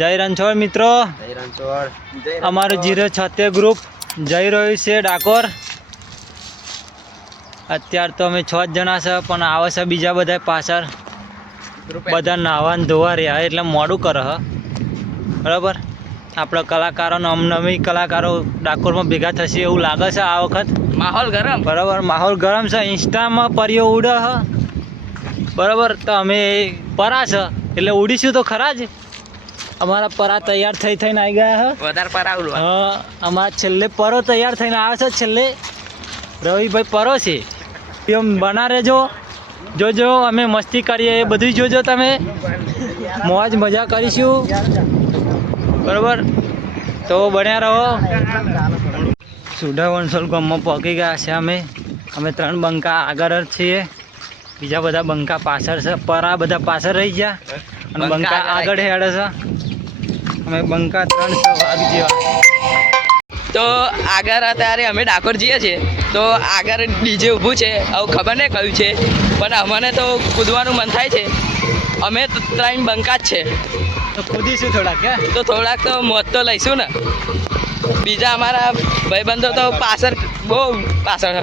જય રણછોડ મિત્રો, અમારું 076 ગ્રુપ જઈ રહ્યું છે ડાકોર. અત્યારે તો અમે 6 જણા છે, પણ આવે છે બીજા બધા પાછળ. બધા નાહવા ધોવા રહ્યા એટલે મોડું કરે હ. બરાબર, આપણા કલાકારો નવી કલાકારો ડાકોરમાં ભેગા થશે એવું લાગે છે આ વખત. માહોલ ગરમ. બરાબર, માહોલ ગરમ છે. ઇન્સ્ટામાં પરીઓ ઉડે હ. બરાબર, તો અમે પરા છે એટલે ઉડીશું તો ખરા જ. અમારા પરા તૈયાર થઈને આવી ગયા હ. વધારે પરા ઉડવા. હા, અમારા છેલ્લે પરો તૈયાર થઈને આવે છે. છેલ્લે રવિભાઈ પરો છે. એમ બના રહેજો, જોજો અમે મસ્તી કરીએ એ બધું જોજો. તમે મોજ મજા કરીશું. બરાબર, તો બન્યા રહો. સુડા વણસોલ ગામમાં પહોંચી ગયા છે અમે 3 બંકા આગળ જ છીએ. બીજા બધા બંકા પાછળ છે. પરા બધા પાછળ રહી ગયા અને બંકા આગળ હેડે છે. અમે બંકા 3 વાગ જેવા. તો આગળ અત્યારે અમે ડાકોર જઈએ છીએ, તો આગળ ડીજે ઊભું છે. હવે ખબર નહીં કયું છે, પણ અમને તો કૂદવાનું મન થાય છે. અમે 3 બંકા જ છે, તો કૂદીશું થોડાક. તો થોડાક તો મોજ તો લઈશું ને. બીજા અમારા ભાઈબંધો તો પાછળ, બહુ પાછળ છે.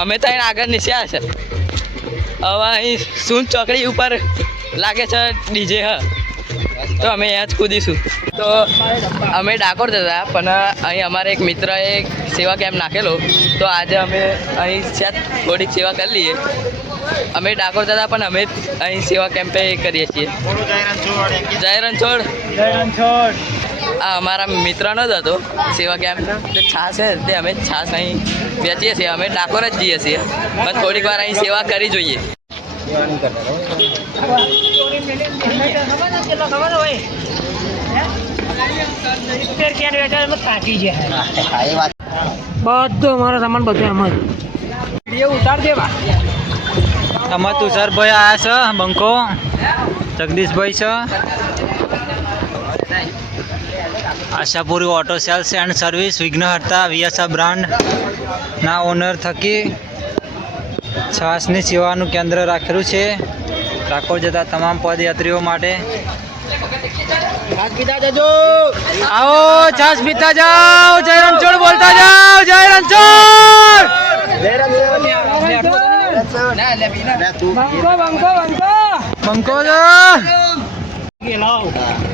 અમે તો અહીં આગળ નીચે છે. હવે અહીં સૂન ચોકડી ઉપર લાગે છે ડીજે હ, તો અમે અહીંયા જ કૂદીશું. તો અમે ડાકોર જતા, પણ અહીં અમારે એક મિત્રએ સેવા કેમ્પ નાખેલો, તો આજે અમે અહીં થોડીક સેવા કરી લઈએ. અમે ડાકોર જતા, પણ અમે અહીં સેવા કેમ્પે કરીએ છીએ. જય રણછોડ. આ અમારા મિત્રનો જ હતો સેવા કેમ્પ. તે છાશ છે, તે અમે છાશ અહીં વેચીએ છીએ. અમે ડાકોર જ જઈએ છીએ, પણ થોડીક વાર અહીં સેવા કરી જોઈએ. બધો અમારો સામાન બધો એમ જ ઉતાર દેવા. અમાર તુષારભાઈ આવ્યા છે, બંકો જગદીશભાઈ છે. Ashapuri auto sales and service Vighnaharta VSR બ્રાન્ડના ઓનર થકી છાસની સેવાનું કેન્દ્ર રાખેલું છે ડાકોર જતા તમામ પદયાત્રીઓ માટે. આવો છાસ પીતા જાઓ, જય રણછોડ બોલતા જાઓ. જય રણછોડ. બંકો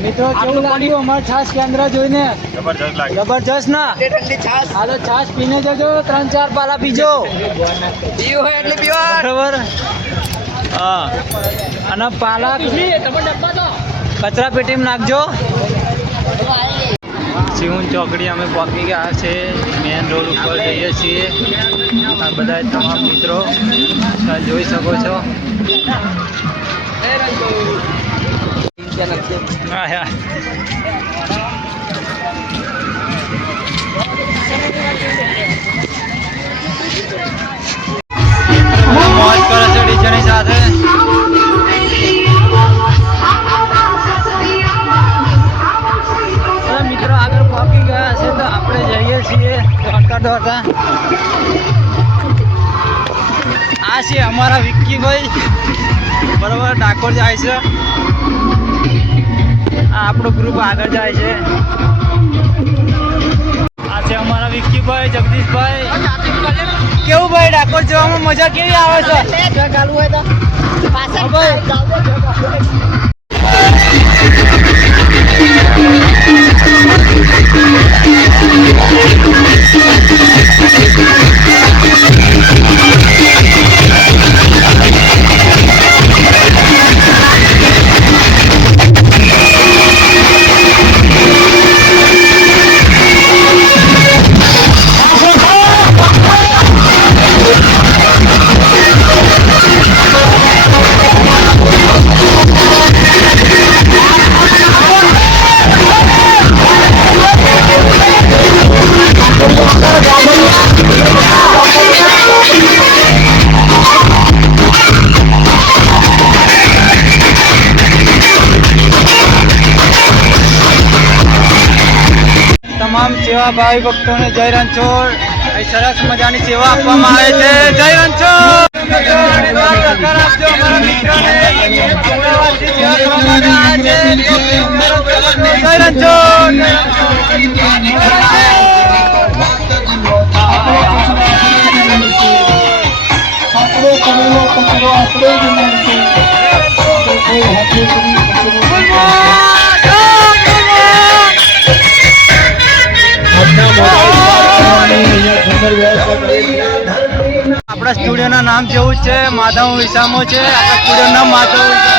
મિત્રો, કેવું લાગ્યું અમારું છાસ કેન્દ્ર જોઈને? જબરજસ્ત ના. હાલો છાસ પીને જજો, 3-4 પાલા પીજો. બરાબર. હા, અને પાલા કચરા પેટીમાં નાખજો. સિંહુન ચોકડી અમે પહોંચી ગયા છે. મેન રોડ ઉપર જઈએ છીએ. આ બધા તમામ મિત્રો જોઈ શકો છો. હા યાર, મોજ કરે છે ડીજેની સાથે. મિત્રો આગળ પહોંચી ગયા છે, તો આપણે જઈએ છીએ દોડતા. આ છે અમારા વિક્કીભાઈ. બરાબર, ડાકોર જાય છે. આ આપણો ગ્રુપ આગળ જાય છે. આ છે અમારા વિક્કીભાઈ, જગદીશભાઈ. કેવું ભાઈ ડાકોર જવામાં મજા કેવી આવે છે? તમામ સેવા ભાઈ ભક્તોને જય રણછોડ. અહીં સરસ મજાની સેવા આપવામાં આવે છે. જય રણછોડ. જય આપણા સ્ટુડિયોના નામ જેવું જ છે, માધવ વિસામો છે. આપણા સ્ટુડિયોનું નામ માધવ વિસામો છે.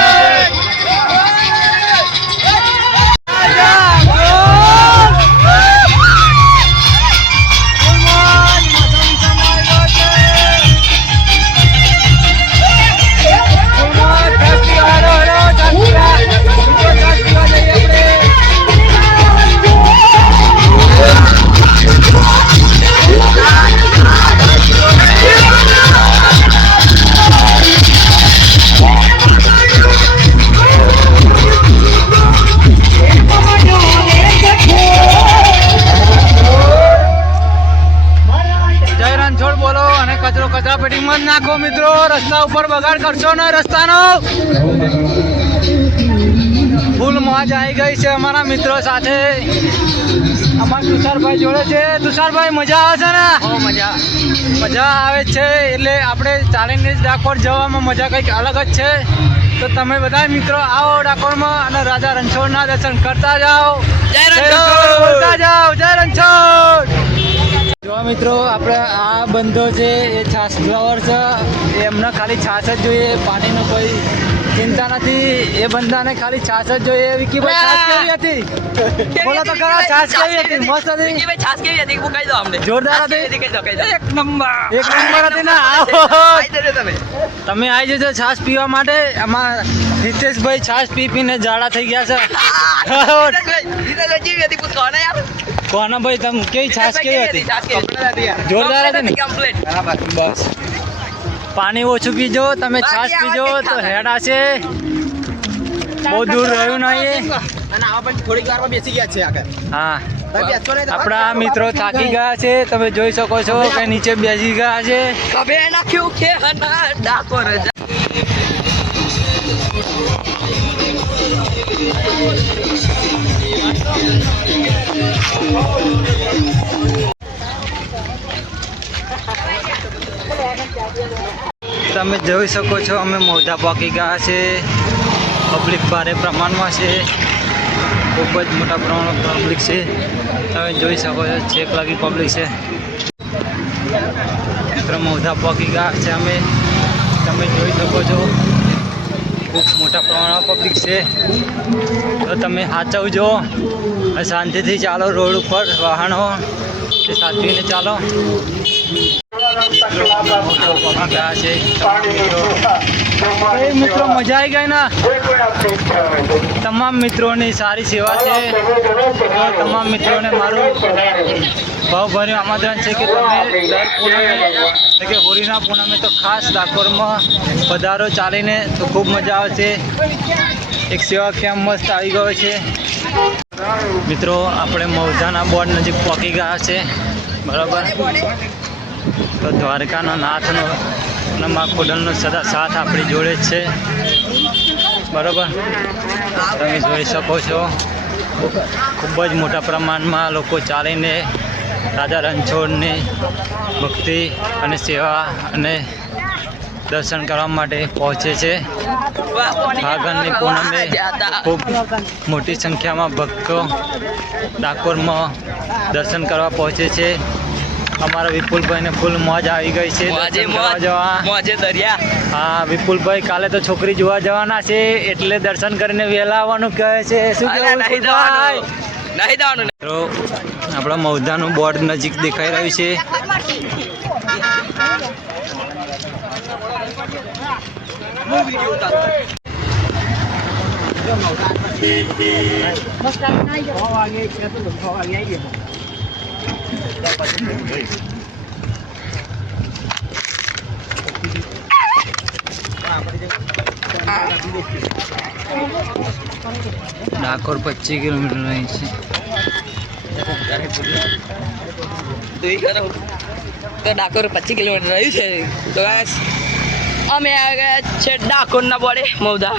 જય રણછોડ બોલો અને કચરો કચરા પેટીમાં જ નાખો મિત્રો. રસ્તા ઉપર બગાડ કરશો ને રસ્તાનો. ફૂલ મોજ આવી ગઈ છે અમારા મિત્રો સાથે. અમારા તુષારભાઈ જોડે છે. તુષારભાઈ મજા આવે છે ને? મજા આવે છે. એટલે આપણે ચાલીને જ ડાકોર જવામાં મજા કંઈક અલગ જ છે. તો તમે બધા મિત્રો આવો ડાકોરમાં અને રાજા રણછોડના દર્શન કરતા જાઓ. જય રણછોડ! બોલતા જાઓ જય રણછોડ. જો મિત્રો આપણે આ બંધો છે એ છાસ ફ્લાવર છે. એમને ખાલી છાસ જ જોઈએ, પાણીનો કોઈ ચિંતા નથી. એ બંધાને ખાલી છાસ જ જોઈએ. વિકીભાઈ છાસ કેવી હતી? બોલો તો ખરા, છાસ કેવી હતી? મસ્ત હતી? વિકીભાઈ છાસ કેવી હતી? હું કહી દો અમને. જોરદાર છાસ હતી? કેવી હતી? કહી દો. એક નંબર હતી ને. આવો આઈ જજો તમે. તમે આવી જજો છાસ પીવા માટે. આમાં હિતેશભાઈ છાસ પી પીને જાડા થઈ ગયા છે. જીતેશભાઈ કેવી હતી? પૂછો ને યાર. કોના ભાઈ તમે કેવી છાસ કેવી હતી? છાસ કેવી હતી? જોરદાર હતી ને? કમ્પ્લીટ. બસ પાણી ઓછું પીજો, તમે છાસ પીજો તો હેડા છે. બહુ દૂર રહ્યું નહીં. અને આવા પણ થોડીક વારમાં બેસી ગયા છે આગળ. હા, તમે બેસતો નહીં, આપણા મિત્રો થાકી ગયા છે. તમે જોઈ શકો છો કે નીચે બેસી ગયા છે. કભે નાખ્યું કે હના ડાકોર તમે જોઈ શકો છો અમે મોઢા પાકી ગયા છે. પબ્લિક ભારે પ્રમાણમાં છે. ખૂબ જ મોટા પ્રમાણમાં પબ્લિક છે. તમે જોઈ શકો છો છેક લાગી પબ્લિક છે. મિત્રો મોઢા પાકી ગયા છે અમે. તમે જોઈ શકો છો ખૂબ મોટા પ્રમાણમાં પબ્લિક છે. તો તમે સાચવજો અને શાંતિથી ચાલો. રોડ ઉપર વાહનો એ સાચવીને ચાલો. મિત્રો મજા આવી ગઈ ને? તમામ મિત્રોની સારી સેવા છે. તો તમામ મિત્રોને મારું ભાવભર્યું આમંત્રણ છે કે તમે દર પૂનમે એટલે કે હોળીના પૂનમે તો ખાસ ડાકોરમાં પધારો ચાલીને. તો ખૂબ મજા આવશે. એક સેવા કેમ્પ મસ્ત આવી ગયો છે. મિત્રો આપણે મૌજાના બોર્ડ નજીક પહોંચી ગયા છે. બરાબર. તો દ્વારકાના નાથનો અને મા ખોડલનો સદા સાથ આપણી જોડે જ છે. બરાબર. તમે જોઈ શકો છો ખૂબ જ મોટા પ્રમાણમાં લોકો ચાલીને રાજા રણછોડની ભક્તિ અને સેવા અને દર્શન કરવા માટે પહોંચે છે. ફાગણની પૂનમે ખૂબ મોટી સંખ્યામાં ભક્તો ડાકોરમાં દર્શન કરવા પહોંચે છે. અમારા વિપુલભાઈને ફૂલ મોજ આવી ગઈ છે દર્શન કરવા જવા. મોજે દરિયા. હા, વિપુલભાઈ કાલે તો છોકરી જોવા જવાના છે એટલે દર્શન કરીને વહેલા આવવાનું કહે છે. શું કહેવું નહીં વિપુલભાઈ? જવાનું. નહીં જવાનું. તો આપણા મૌધાનું બોર્ડ નજીક દેખાઈ રહ્યું છે. ડાકોર 25 કિલોમીટર રહી છે. તો ડાકોર 25 કિલોમીટર રહ્યું છે. તો guys, અમે આવી ગયા છે ડાકોરના બોર્ડે મૌધા.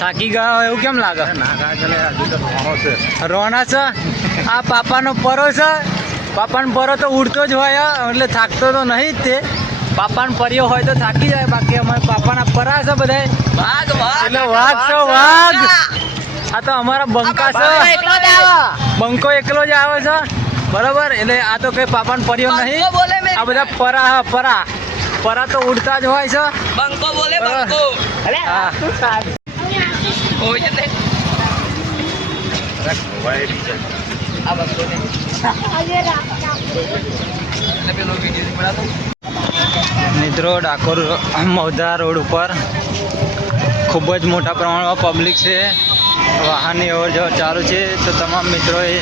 થાકી ગયો એવું કેમ લાગે? રોના છે આ પાપાનો પરો છે. પાપાનો પરો તો ઉડતો જ હોય એટલે થાકતો તો નહીં જ તે. પાપાનો પર્યો હોય તો થાકી જાય, બાકી અમારા પાપાના પરા છે બધા વાઘ એટલે વાઘ છે વાઘ. આ તો અમારા બંકા છે, બંકો એકલો જ આવે છે બરાબર. એટલે આ તો કઈ પાપાનો પર્યો નહીં, આ બધા પરા હા પરા. પરા તો ઉડતા જ હોય છે. બંકો બોલે બંકો. હા હોય જ નહીં. આ બંકો ને એટલે પેલો વિડીયો બનાવતો. મિત્રો ડાકોર મૌધા રોડ ઉપર ખૂબ જ મોટા પ્રમાણમાં પબ્લિક છે. વાહનની અવર જવર ચાલુ છે, તો તમામ મિત્રોએ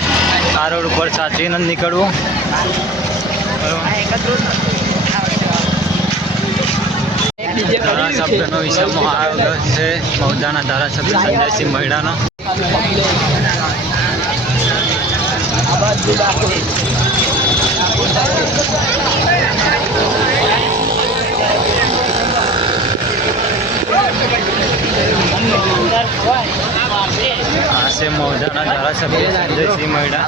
આ રોડ ઉપર સાચવીને જ નીકળવું. ધારાસભ્યનો વિષયમાં આવ્યો છે મૌધાના ધારાસભ્ય સંજયસિંહ મહિડાનો. આ છે મૌધાના ધારાસભ્ય સંજયસિંહ મહિડા.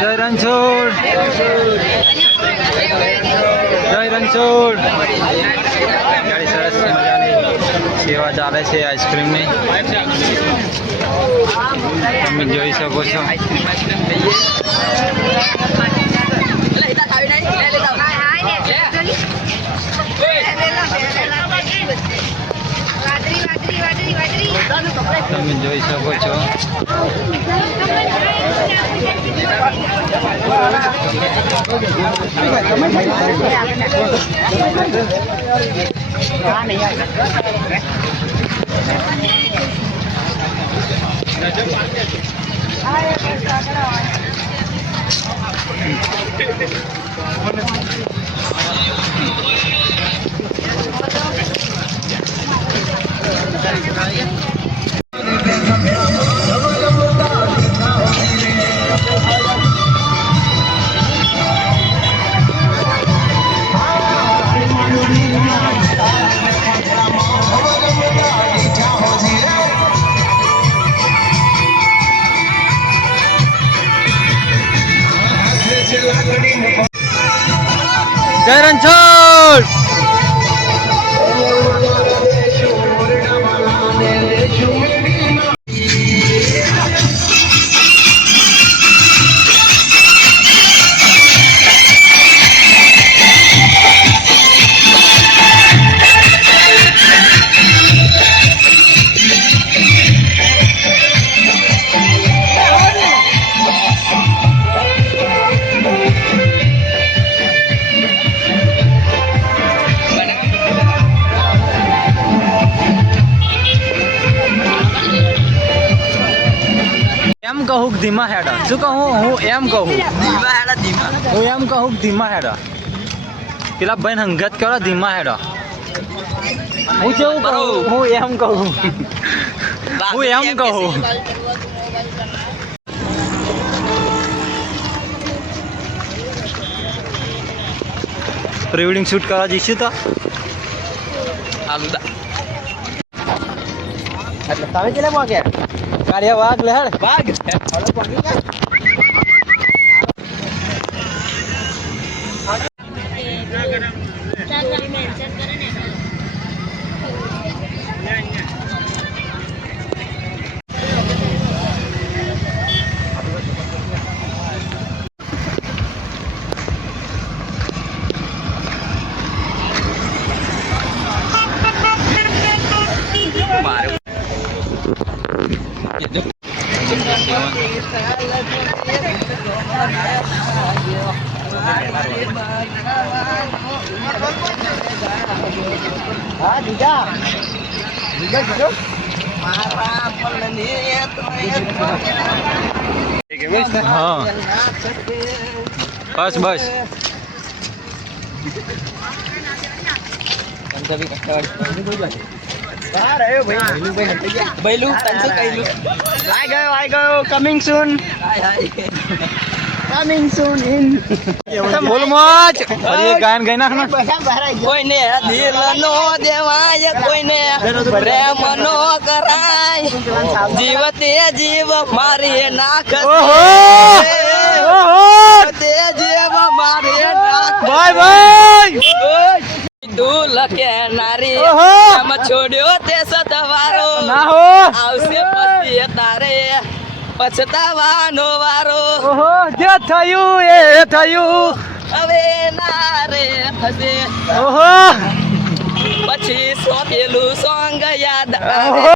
જય રણછોડ, જય રણછોડ. ગાડી સરસ મજાની સેવા ચાલે છે આઈસ્ક્રીમની, તમે જોઈ શકો છો. તમે જોઈ શકો છો. જય રણછોડ. એમ કહું કે ધીમા હેડા, શું કહું હું એમ કહું, ધીમા હેડા ધીમા. હું એમ કહું કે ધીમા હેડા. પેલા ભાઈ હંગત કરો ધીમા હેડા. હું કેવું કહું, હું એમ કહું, હું એમ કહું. પ્રી વેડિંગ શૂટ કરવા જઈશું તો આલુદા. એટલે તમે કેટલા વાગ્યા? કાળિયા વાઘ લેહડ વાઘ હા બસ બસ ભૈલું તને શું કહેલું? આઈ ગયો કમિંગ સૂન ઇન બોલ મોજ ફરી એક ગાયન ગાઈ નાખ ને કોઈને દિલ નો દેવાય, કોઈને પ્રેમ નો કરાય, જીવતે જીવ મારી નાખ તે જીવ મારી નાખ બાય બાય દૂલ કે નારી એમ છોડ્યો તે સતવારો ના હો આવશે પછી તારે પછતાવાનો વારો. ઓહો જે થયું એ થયું હવે ના રે થશે ઓહો પછી સોંપેલું સોંગ યાદ આવે. ઓહો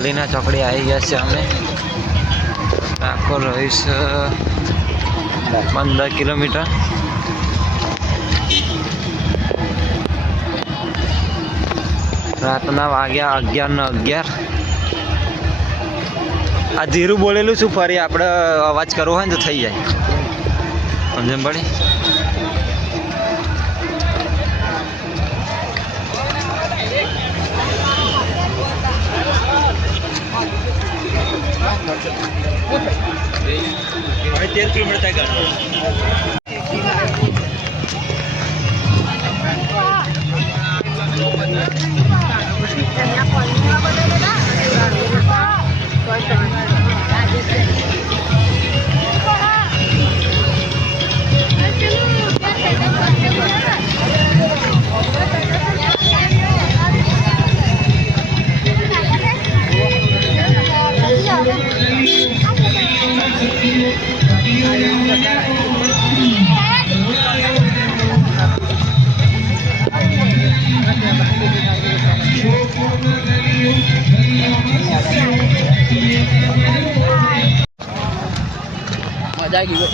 કલીના ચોકડી આવી ગયા છે અમે. ડાકોર રહીશ 15 કિલોમીટર. રાતના વાગ્યા 11:11. આ ધીરું બોલેલું છું, ફરી આપણે અવાજ કરવો હોય ને તો થઈ જાય. સમજણ પડી? મજા આવી ગઈ.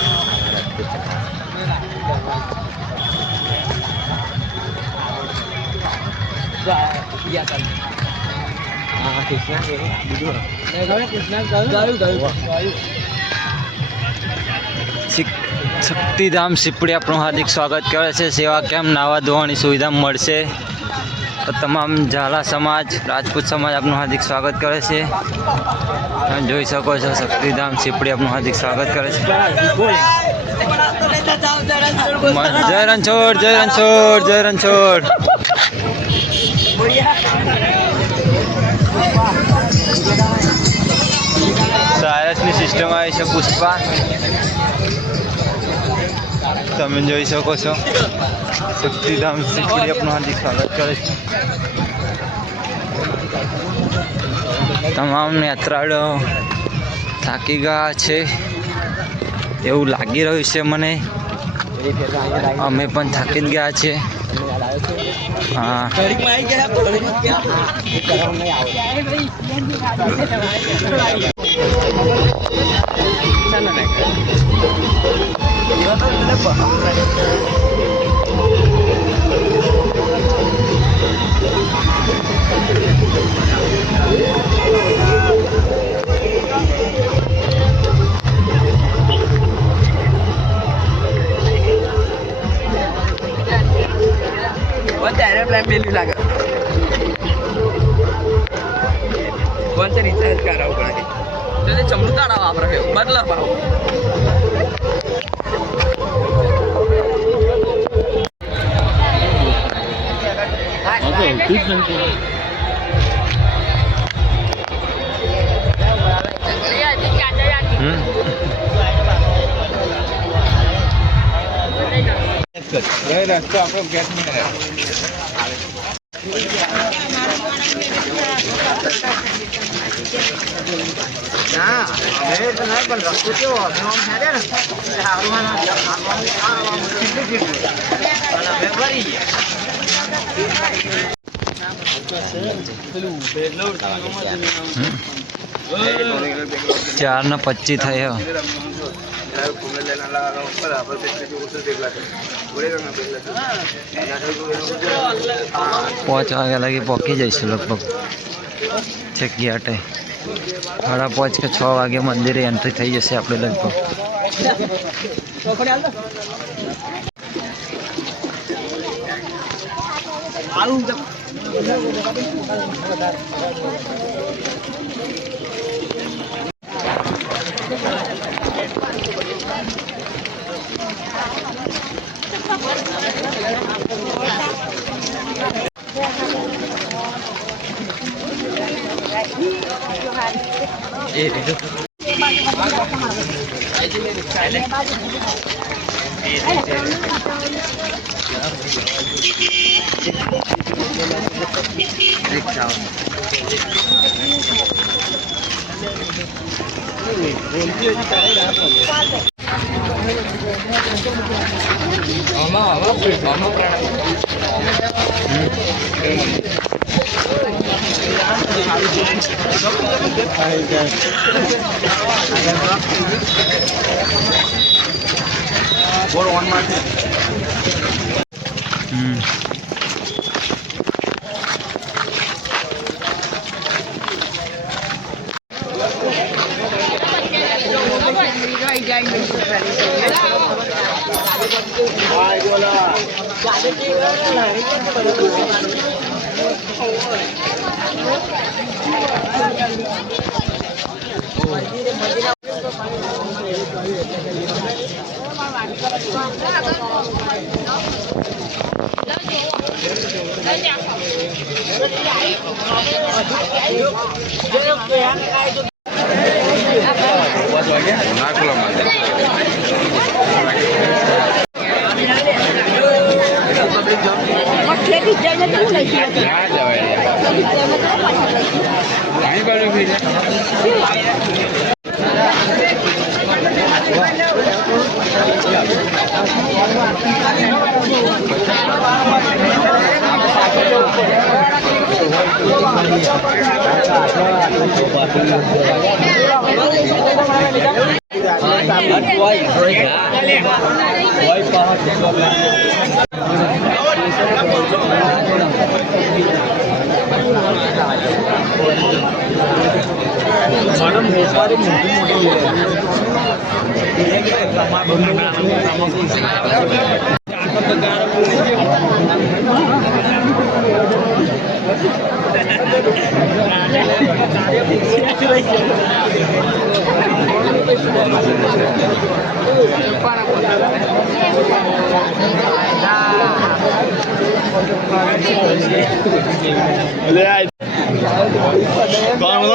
શક્તિધામ સીપડી આપણું હાર્દિક સ્વાગત કરે છે. સેવા કેમ્પ, નાવા ધોવાની સુવિધા મળશે. તો તમામ ઝાલા સમાજ, રાજપૂત સમાજ આપનું હાર્દિક સ્વાગત કરે છે. તમે જોઈ શકો છો શક્તિધામ સીપડી આપનું હાર્દિક સ્વાગત કરે છે. જય રણછોડ, જય રણછોડ, જય રણછોડ. સાયસની સિસ્ટમ આવી છે. પુષ્પા તમે જોઈ શકો છો શક્તિધામ શીખડી આપનું હાર્દિક સ્વાગત કરે છે. તમામ યાત્રાળુઓ થાકી ગયા છે એવું લાગી રહ્યું છે મને. અમે પણ થાકી જ ગયા છે. હા એરોપ્લેન પેલું લાગે કોણ છે રિચાર્જ કરાવવું પડે તો ચમડું તાળા વાપરે બદલા ભાવ રસ્તો આપણો ગેટ ચાર ને 25 થયો. 5 વાગ્યા લાગી પહોંચી જઈશું લગભગ જગ્યાટે. 5:30 કે 6 વાગે મંદિરે એન્ટ્રી થઈ જશે આપણે લગભગ.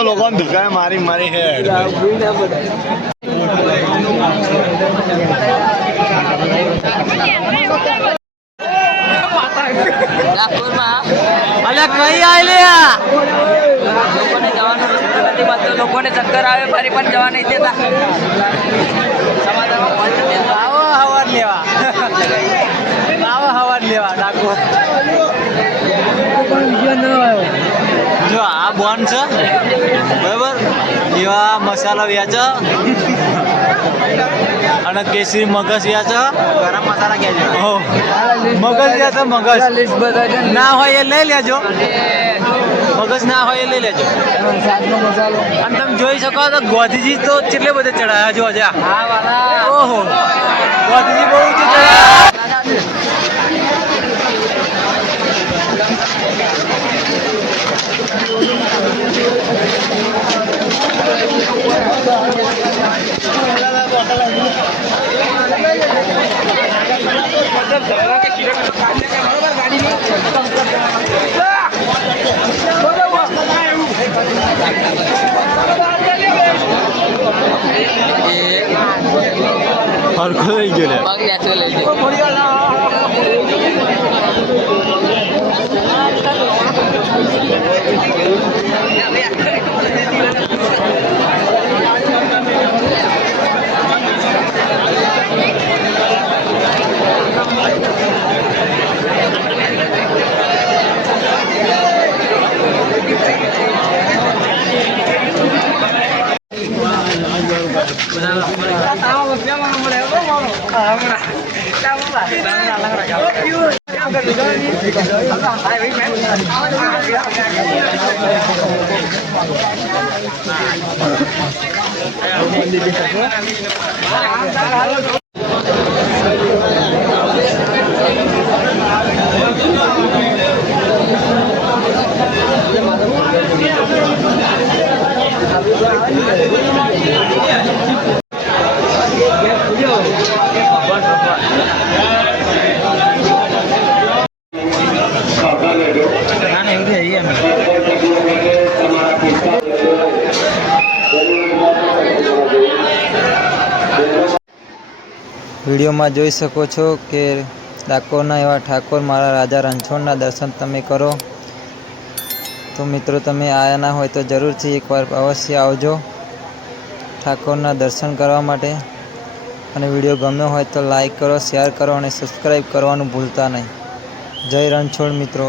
लोगों धक्का मारी मारी है ડાકોરમાં અલ્યા કઈ આલે લોકોને જવાનું રસ્તો નથી મળતો. લોકોને ચક્કર આવે ફરી પણ જવા નહીં દેતા. સમાધાનમાં ફોન નથી દેતા. આવો હવાર લેવા આવો હવાર લેવા ડાકોર. જો આ બોન છે બરાબર, એવા મસાલા વ્યાચ અને કેસરી મગજ વ્યાચ, ગરમ મસાલા કે મગજ વ્યાચ, મગજ ના હોય એ લઈ લેજો, મગજ ના હોય એ લઈ લેજો. અને તમે જોઈ શકો તો ગોધીજી તો કેટલે બધે ચડાયા જો હજા. ઓહો ગોધીજી બહુ ઊંચે ચડાયા. હરખો થઈ ગયો લે. પગ યાચો લઈ જાય. વિડીયોમાં જોઈ શકો છો કે ડાકોરના એવા ઠાકોર મારા રાજા રણછોડના દર્શન તમે કરો. તો મિત્રો તમે આવ્યા ના હોય તો જરૂરથી એકવાર અવશ્ય આવજો ઠાકોરના દર્શન કરવા માટે. અને વિડીયો ગમ્યો હોય તો લાઈક કરો, શેર કરો અને સબસ્ક્રાઈબ કરવાનું ભૂલતા નહીં. જય રણછોડ મિત્રો.